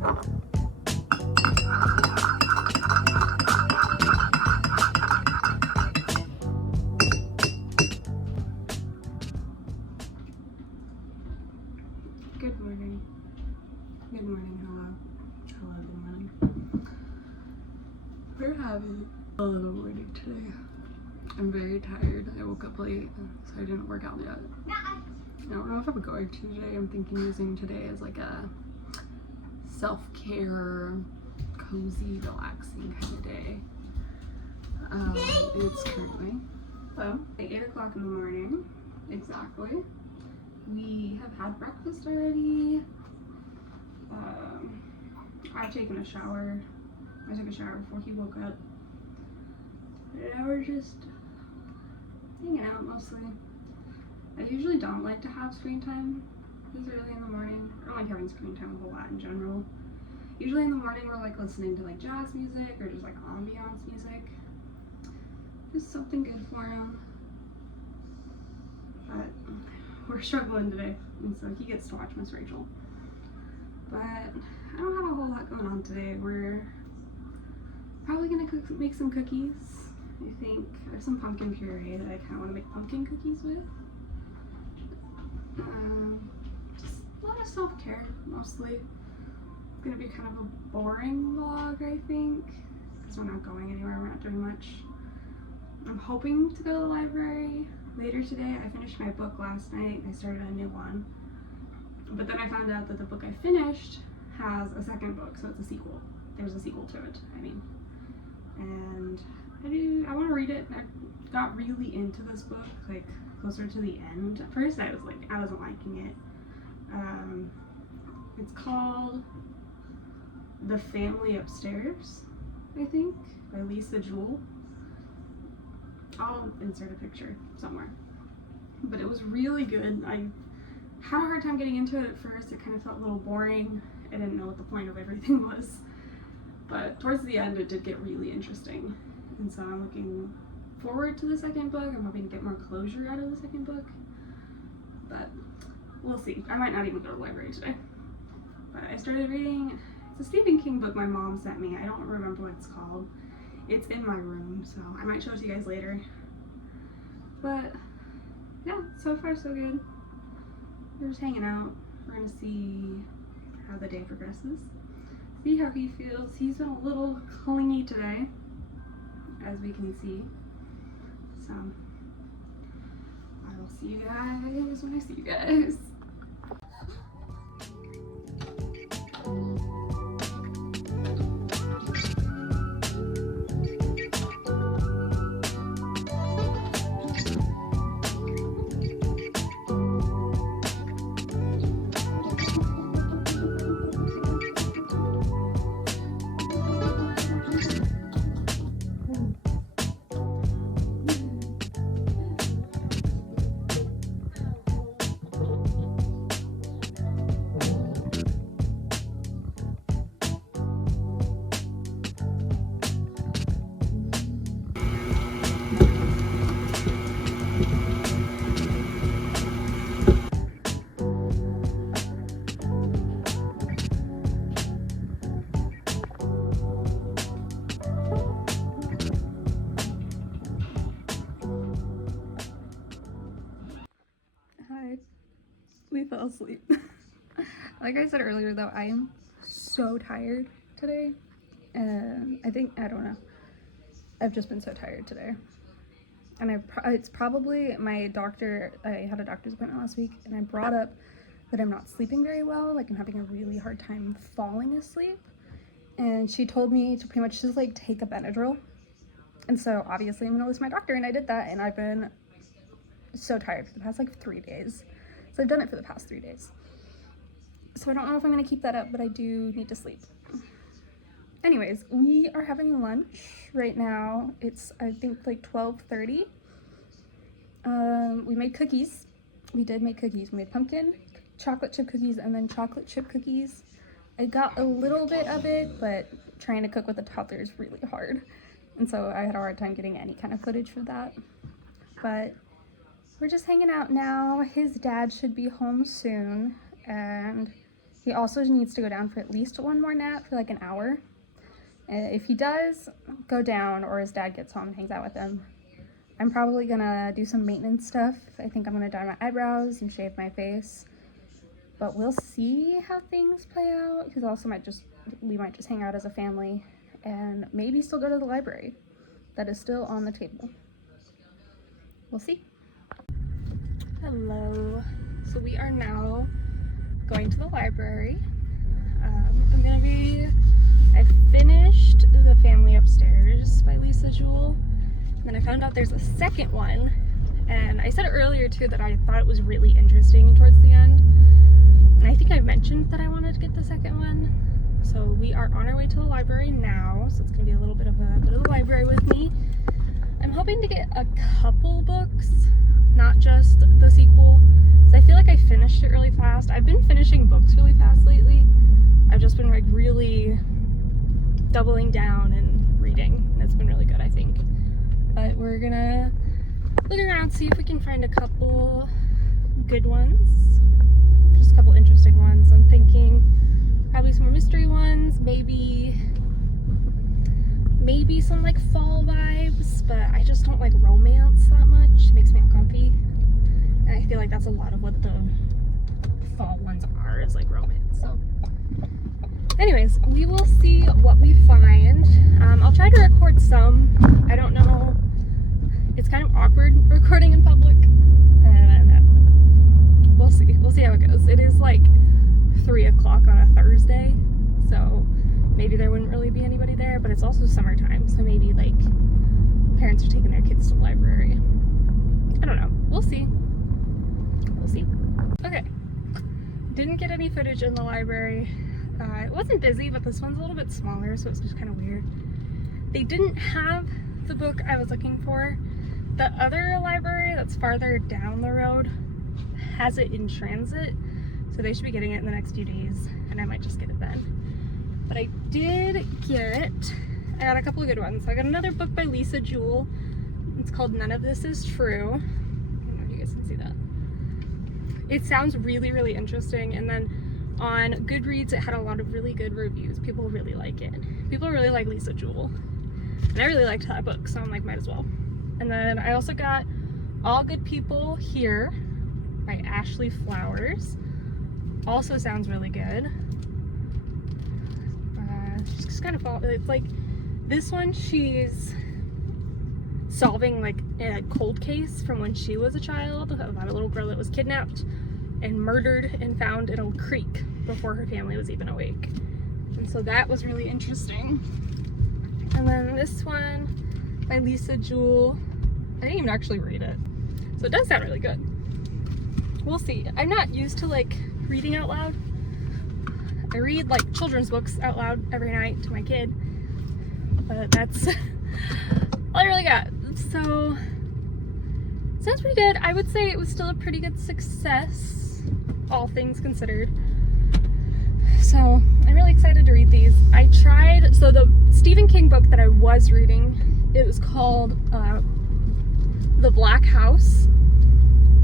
Good morning. Good morning, hello. Hello, good morning. We're having a little morning today. I'm very tired. I woke up late, so I didn't work out yet. I don't know if I'm going to today. I'm thinking using today as like a self-care, cozy, relaxing kind of day. It's currently 8 o'clock in the morning, exactly. We have had breakfast already. I've taken a shower. I took a shower before he woke up. And now we're just hanging out mostly. I usually don't like to have screen time this early in the morning. I don't like having screen time a whole lot in general. Usually in the morning we're like listening to like jazz music or just like ambiance music. Just something good for him. But we're struggling today, and so he gets to watch Miss Rachel. But I don't have a whole lot going on today. We're probably gonna make some cookies. I think I have some pumpkin puree that I kind of want to make pumpkin cookies with. Just a lot of self-care, mostly. It's gonna be kind of a boring vlog, I think, because we're not going anywhere. We're not doing much. I'm hoping to go to the library later today. I finished my book last night. I started a new one. But then I found out that the book I finished has a second book, so it's a sequel. There's a sequel to it, I mean. And I want to read it. I got really into this book, like, closer to the end. At first, I wasn't liking it. It's called The Family Upstairs, I think, by Lisa Jewell. I'll insert a picture somewhere. But it was really good. I had a hard time getting into it at first. It kind of felt a little boring. I didn't know what the point of everything was. But towards the end, it did get really interesting. And so I'm looking forward to the second book. I'm hoping to get more closure out of the second book. But we'll see. I might not even go to the library today. But I started reading, it's a Stephen King book my mom sent me. I don't remember what it's called. It's in my room, so I might show it to you guys later. But yeah, so far so good. We're just hanging out. We're gonna see how the day progresses. See how he feels. He's been a little clingy today, as we can see. So I will see you guys when I see you guys. We fell asleep. Like I said earlier though, I am so tired today. And I don't know. I've just been so tired today. And it's probably my doctor. I had a doctor's appointment last week and I brought up that I'm not sleeping very well. Like I'm having a really hard time falling asleep. And she told me to pretty much just like take a Benadryl. And so obviously I'm gonna listen to my doctor, and I did that, and I've been so tired for the past like 3 days. So I've done it for the past 3 days. So I don't know if I'm gonna keep that up, but I do need to sleep. Anyways, we are having lunch right now. It's, I think, like 12:30. We made cookies. We did make cookies. We made pumpkin, chocolate chip cookies, and then chocolate chip cookies. I got a little bit of it, but trying to cook with a toddler is really hard. And so I had a hard time getting any kind of footage for that. But we're just hanging out now. His dad should be home soon, and He also needs to go down for at least one more nap for like an hour. And if he does go down, or his dad gets home and hangs out with him, I'm probably gonna do some maintenance stuff. I think I'm gonna dye my eyebrows and shave my face. But we'll see how things play out, because also we might just hang out as a family and maybe still go to the library. That is still on the table. We'll see. Hello. So we are now going to the library. I finished The Family Upstairs by Lisa Jewell. And then I found out there's a second one. And I said earlier too that I thought it was really interesting towards the end. And I think I mentioned that I wanted to get the second one. So we are on our way to the library now. So it's gonna be a little bit of the library with me. I'm hoping to get a couple books, not just the sequel. So I feel like I finished it really fast. I've been finishing books really fast lately. I've just been like really doubling down and reading, and it's been really good, I think. But we're gonna look around, see if we can find a couple good ones. Just a couple interesting ones. I'm thinking probably some more mystery ones, maybe some like fall vibes, but I just don't like romance that much. It makes me uncomfy. And I feel like that's a lot of what the fall ones are, is like romance. So anyways, we will see what we find. I'll try to record some. I don't know. It's kind of awkward recording in public. And we'll see. We'll see how it goes. It is like 3 o'clock on a Thursday. So maybe there wouldn't really be anybody there, but it's also summertime. So maybe like parents are taking their kids to the library. I don't know. We'll see. We'll see. Okay. Didn't get any footage in the library. It wasn't busy, but this one's a little bit smaller, so it's just kind of weird. They didn't have the book I was looking for. The other library that's farther down the road has it in transit, so they should be getting it in the next few days, and I might just get it then. But I got a couple of good ones. So I got another book by Lisa Jewell. It's called None of This Is True. I don't know if you guys can see that. It sounds really, really interesting, and then on Goodreads, it had a lot of really good reviews. People really like it. People really like Lisa Jewell. And I really liked that book, so I'm like, might as well. And then I also got All Good People Here by Ashley Flowers. Also sounds really good. She's kind of, it's like, this one, she's solving like a cold case from when she was a child about a little girl that was kidnapped and murdered and found in a creek before her family was even awake. And so that was really interesting. And then this one by Lisa Jewell, I didn't even actually read it. So it does sound really good. We'll see. I'm not used to like reading out loud. I read like children's books out loud every night to my kid, but that's all I really got. So sounds pretty good. I would say it was still a pretty good success, all things considered. So I'm really excited to read these. So the Stephen King book that I was reading, it was called The Black House.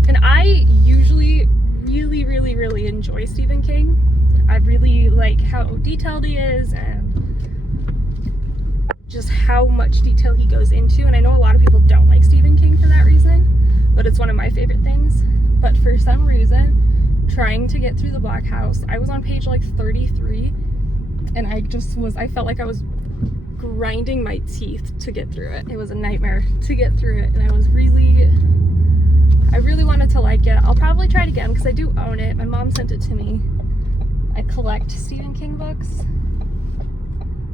And I usually really enjoy Stephen King. I really like how detailed he is and just how much detail he goes into. And I know a lot of people don't like Stephen King for that reason, but it's one of my favorite things. But for some reason, trying to get through The Black House, I was on page like 33, and I felt like I was grinding my teeth to get through it. It was a nightmare to get through it, and I really wanted to like it. I'll probably try it again because I do own it. My mom sent it to me. I collect Stephen King books,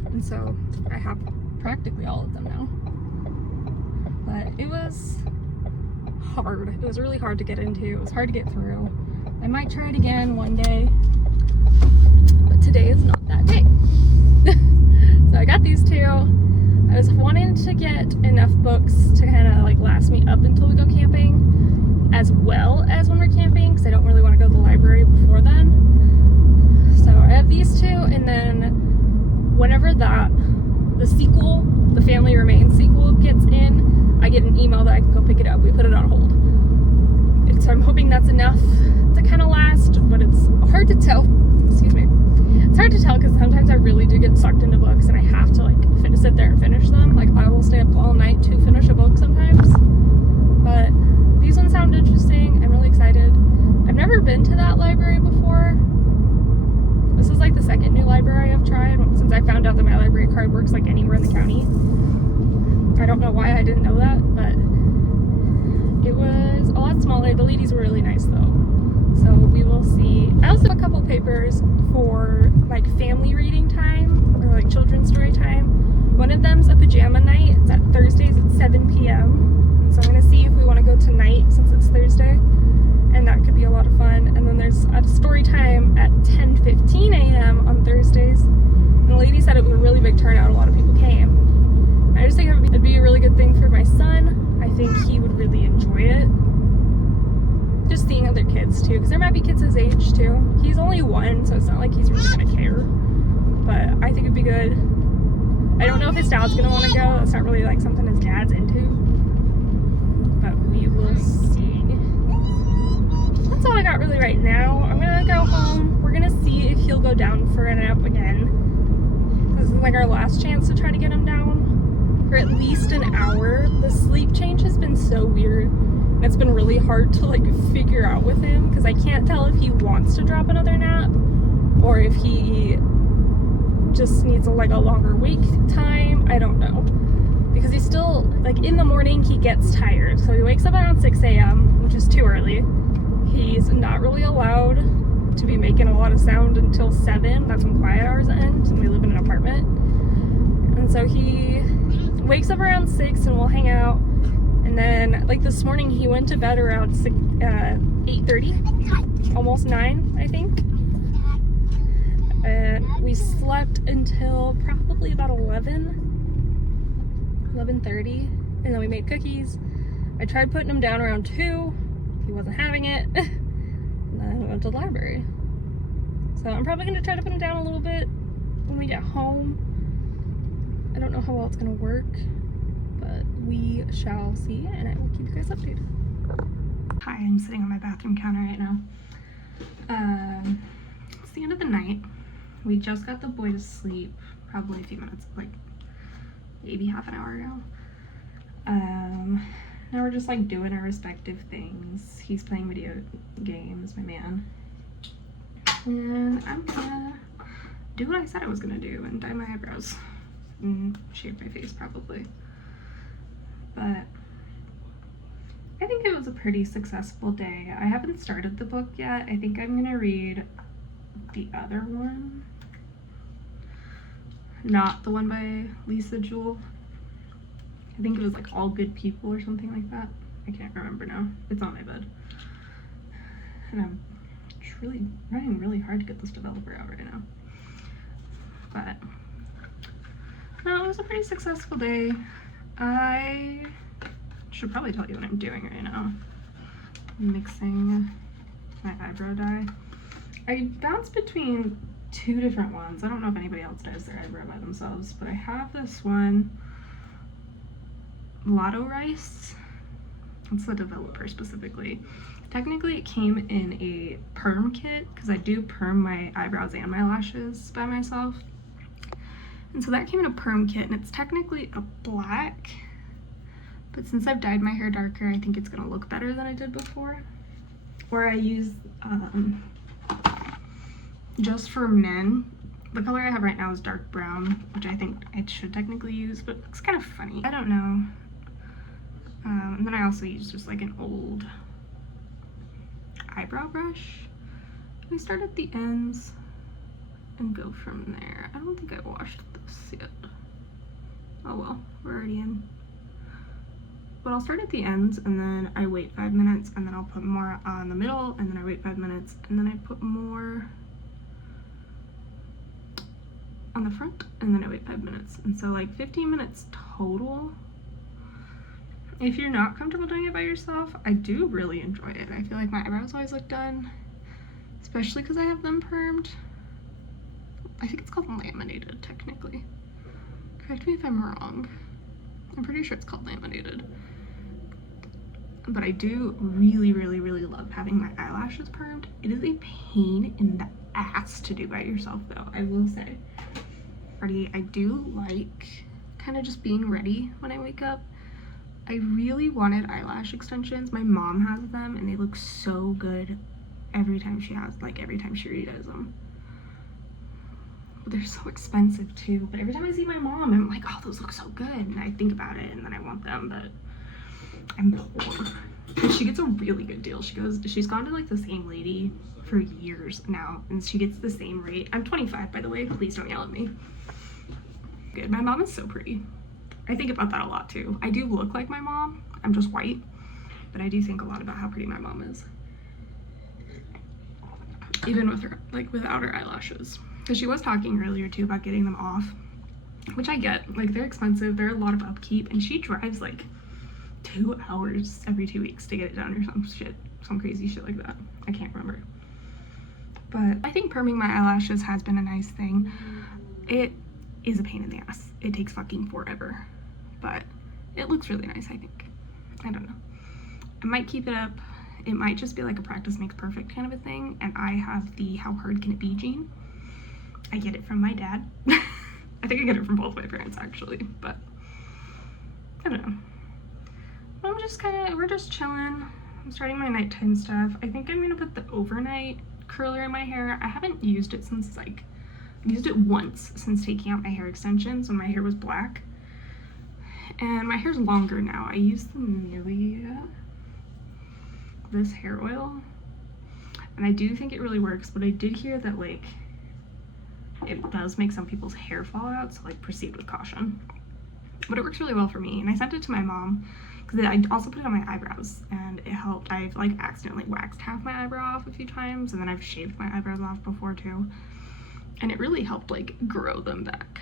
and so I have practically all of them now. But it was hard. It was really hard to get into. It was hard to get through. I might try it again one day, but today is not that day. So I got these two. I was wanting to get enough books to kind of like last me up until we go camping, as well as when we're camping, because I don't really want to go to the library before then. So I have these two, and then whenever the sequel, the Family Remains sequel gets in, I get an email that I can go pick it up. We put it on hold. So I'm hoping that's enough to kind of last, but it's hard to tell. Excuse me. really do get sucked into books and I have to like sit there and finish them. Like I will stay up all night to finish a book sometimes. But these ones sound interesting. I'm really excited. I've never been to that library before. This is like the second new library I've tried since I found out that my library card works like anywhere in the county. I don't know why I didn't know that, but it was a lot smaller. The ladies were really nice though. So we will see. I also have a couple papers for like family reading time or like children's story time. One of them's a pajama night. It's at Thursdays at 7 p.m. And so I'm going to see if we want to go tonight since it's Thursday. And that could be a lot of fun. And then there's a story time at 10:15 a.m. on Thursdays. And the lady said it was a really big turnout. A lot of people came. I just think it'd be a really good thing for my son. I think he would really enjoy it. Just seeing other kids too, because there might be kids his age too. He's only 1, so it's not like he's really gonna care. But I think it'd be good. I don't know if his dad's gonna want to go. That's not really like something his dad's into. But we will see. That's all I got really right now. I'm gonna go home. We're gonna see if he'll go down for a nap again. This is like our last chance to try to get him down for at least an hour. The sleep change has been so weird. It's been really hard to like figure out with him because I can't tell if he wants to drop another nap or if he just needs a longer wake time. I don't know, because he's still like in the morning he gets tired, so he wakes up around 6 a.m. which is too early. He's not really allowed to be making a lot of sound until 7. That's when quiet hours end, and we live in an apartment. And so he wakes up around 6 and we'll hang out. And then, like this morning, he went to bed around 8:30, almost 9, I think. And we slept until probably about 11:30, and then we made cookies. I tried putting him down around 2. He wasn't having it. And then we went to the library. So I'm probably going to try to put him down a little bit when we get home. I don't know how well it's going to work, but we shall see, and I will keep you guys updated. Hi, I'm sitting on my bathroom counter right now. It's the end of the night. We just got the boy to sleep probably a few minutes, like maybe half an hour ago. Now we're just like doing our respective things. He's playing video games, my man. And I'm gonna do what I said I was gonna do and dye my eyebrows and shave my face probably. But I think it was a pretty successful day. I haven't started the book yet. I think I'm gonna read the other one. Not the one by Lisa Jewell. I think it was like All Good People or something like that. I can't remember now. It's on my bed. And I'm running really hard to get this developer out right now. But no, it was a pretty successful day. I should probably tell you what I'm doing right now. I'm mixing my eyebrow dye. I bounce between 2 different ones. I don't know if anybody else does their eyebrow by themselves, but I have this one, Lotto Rice. It's the developer specifically. Technically it came in a perm kit because I do perm my eyebrows and my lashes by myself. And so that came in a perm kit, and it's technically a black, but since I've dyed my hair darker, I think it's gonna look better than I did before. Or I use Just for Men. The color I have right now is dark brown, which I think I should technically use, but it's kind of funny. I don't know. And then I also use just like an old eyebrow brush. I start at the ends and go from there. I don't think I washed this yet. Oh well, we're already in. But I'll start at the ends, and then I wait 5 minutes, and then I'll put more on the middle, and then I wait 5 minutes, and then I put more on the front, and then I wait 5 minutes. And so like 15 minutes total. If you're not comfortable doing it by yourself, I do really enjoy it. I feel like my eyebrows always look done, especially because I have them permed. I think it's called laminated technically. Correct me if I'm wrong. I'm pretty sure it's called laminated. But I do really, really, really love having my eyelashes permed. It is a pain in the ass to do by yourself though, I will say. party, I do like kind of just being ready when I wake up. I really wanted eyelash extensions. My mom has them and they look so good every time she redoes them. But they're so expensive too. But every time I see my mom, I'm like, oh, those look so good. And I think about it and then I want them, but I'm poor. And she gets a really good deal. She's gone to like the same lady for years now and she gets the same rate. I'm 25, by the way. Please don't yell at me. Good. My mom is so pretty. I think about that a lot too. I do look like my mom. I'm just white, but I do think a lot about how pretty my mom is. Even with her, like without her eyelashes. Because she was talking earlier too about getting them off, which I get. Like they're expensive, they're a lot of upkeep, and she drives like 2 hours every 2 weeks to get it done or some crazy shit like that. I can't remember. But I think perming my eyelashes has been a nice thing. It is a pain in the ass. It takes fucking forever, but it looks really nice, I think. I don't know. I might keep it up. It might just be like a practice makes perfect kind of a thing, and I have the how hard can it be gene. I get it from my dad. I think I get it from both my parents actually, but I don't know. We're just chilling. I'm starting my nighttime stuff. I think I'm gonna put the overnight curler in my hair. I haven't used it since I used it once since taking out my hair extensions when my hair was black. And my hair's longer now. I use the Nivea, this hair oil, and I do think it really works, but I did hear that like it does make some people's hair fall out, so like proceed with caution. But it works really well for me, and I sent it to my mom because I also put it on my eyebrows and it helped. I've like accidentally waxed half my eyebrow off a few times, and then I've shaved my eyebrows off before too, and it really helped like grow them back.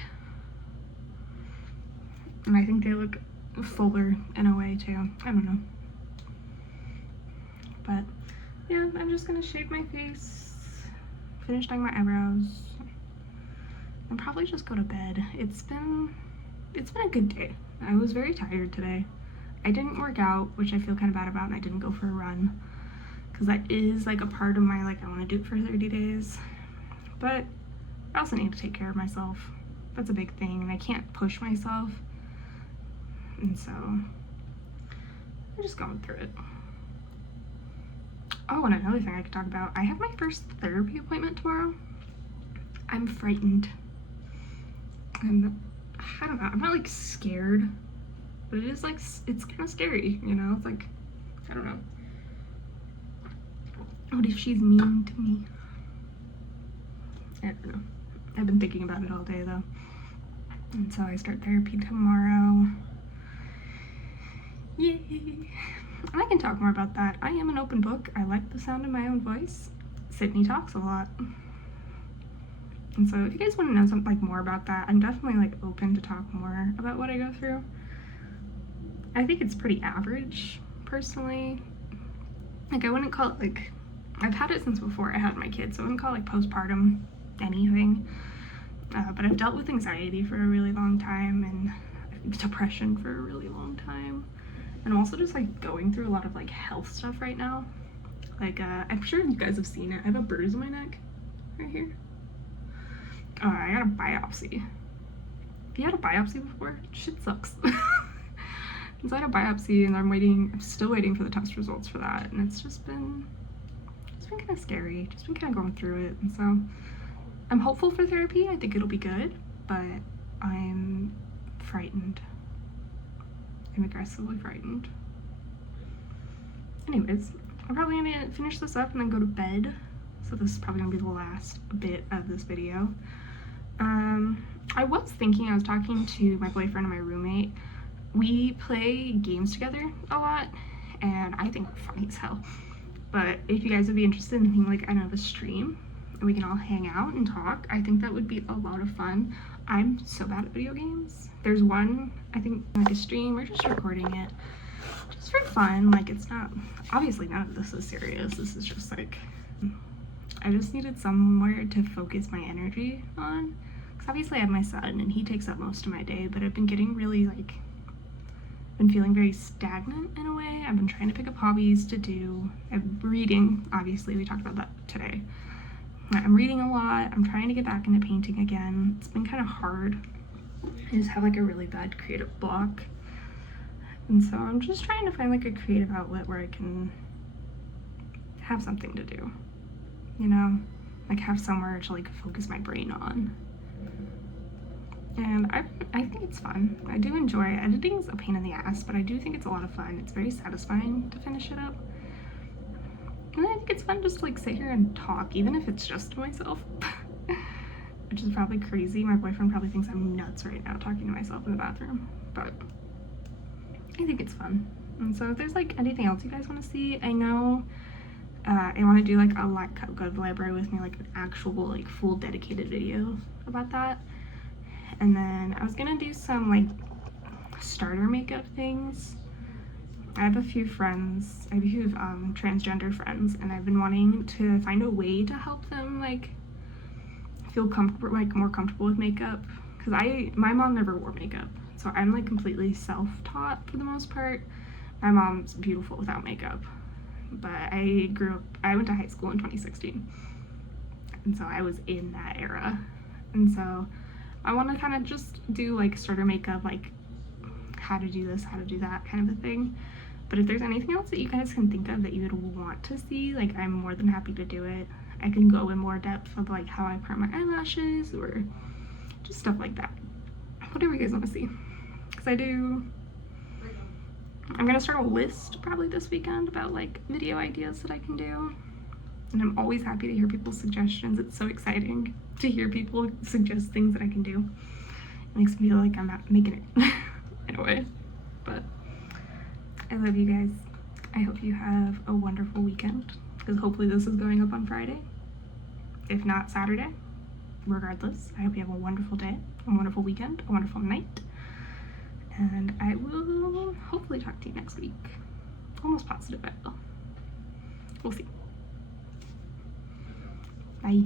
And I think they look fuller in a way too. I don't know. But yeah, I'm just gonna shave my face, finish doing my eyebrows, and probably just go to bed. It's been a good day. I was very tired today. I didn't work out, which I feel kind of bad about, and I didn't go for a run because that is like a part of my like I want to do it for 30 days. But I also need to take care of myself. That's a big thing, and I can't push myself. And so I'm just going through it. Oh, and another thing I could talk about, I have my first therapy appointment tomorrow. I'm frightened. And I don't know, I'm not like scared, but it is like, it's kind of scary, you know? It's like, I don't know. What if she's mean to me? I don't know. I've been thinking about it all day though. And so I start therapy tomorrow. Yay! And I can talk more about that. I am an open book. I like the sound of my own voice. Sydney talks a lot. And so if you guys want to know something like more about that, I'm definitely like open to talk more about what I go through. I think it's pretty average, personally. Like I wouldn't call it like, I've had it since before I had my kids, so I wouldn't call it like postpartum anything. But I've dealt with anxiety for a really long time and depression for a really long time. And I'm also just like going through a lot of like health stuff right now. Like I'm sure you guys have seen it. I have a bruise on my neck right here. I got a biopsy. Have you had a biopsy before? Shit sucks. And so I had a biopsy and I'm still waiting for the test results for that. And it's been kind of scary. Just been kind of going through it. And so I'm hopeful for therapy. I think it'll be good, but I'm frightened. I'm aggressively frightened. Anyways, I'm probably gonna finish this up and then go to bed. So this is probably gonna be the last bit of this video. I was talking to my boyfriend and my roommate. We play games together a lot, and I think we're funny as hell. But if you guys would be interested in thinking like, I don't know, a stream, and we can all hang out and talk, I think that would be a lot of fun. I'm so bad at video games. There's one, I think like a stream or just recording it just for fun. Like it's not, obviously none of this is serious. This is just like, I just needed somewhere to focus my energy on. Because obviously I have my son and he takes up most of my day, but I've been getting really like, been feeling very stagnant in a way. I've been trying to pick up hobbies to do. I'm reading, obviously we talked about that today. I'm reading a lot. I'm trying to get back into painting again. It's been kind of hard. I just have like a really bad creative block. And so I'm just trying to find like a creative outlet where I can have something to do, you know, like have somewhere to like focus my brain on. And I think it's fun. I do enjoy it. Editing's a pain in the ass, but I do think it's a lot of fun. It's very satisfying to finish it up. And I think it's fun just to like sit here and talk, even if it's just to myself. Which is probably crazy. My boyfriend probably thinks I'm nuts right now talking to myself in the bathroom, but I think it's fun. And so if there's like anything else you guys want to see, I know I want to do like a go to the library with me, like an actual like full dedicated video about that. And then I was gonna do some like starter makeup things. I have a few friends, I have a few transgender friends, and I've been wanting to find a way to help them like feel comfortable, like more comfortable with makeup, because my mom never wore makeup, so I'm like completely self-taught for the most part. My mom's beautiful without makeup, but I went to high school in 2016, and so I was in that era, and so I want to kind of just do like starter makeup, like how to do this, how to do that kind of a thing. But if there's anything else that you guys can think of that you would want to see, like I'm more than happy to do it. I can go in more depth of like how I part my eyelashes or just stuff like that. Whatever you guys want to see. Because I'm gonna start a list probably this weekend about like video ideas that I can do. And I'm always happy to hear people's suggestions. It's so exciting to hear people suggest things that I can do. It makes me feel like I'm not making it in a way. But I love you guys. I hope you have a wonderful weekend, because hopefully this is going up on Friday. If not Saturday, regardless, I hope you have a wonderful day, a wonderful weekend, a wonderful night. And I will hopefully talk to you next week. Almost positive I will. We'll see. Bye.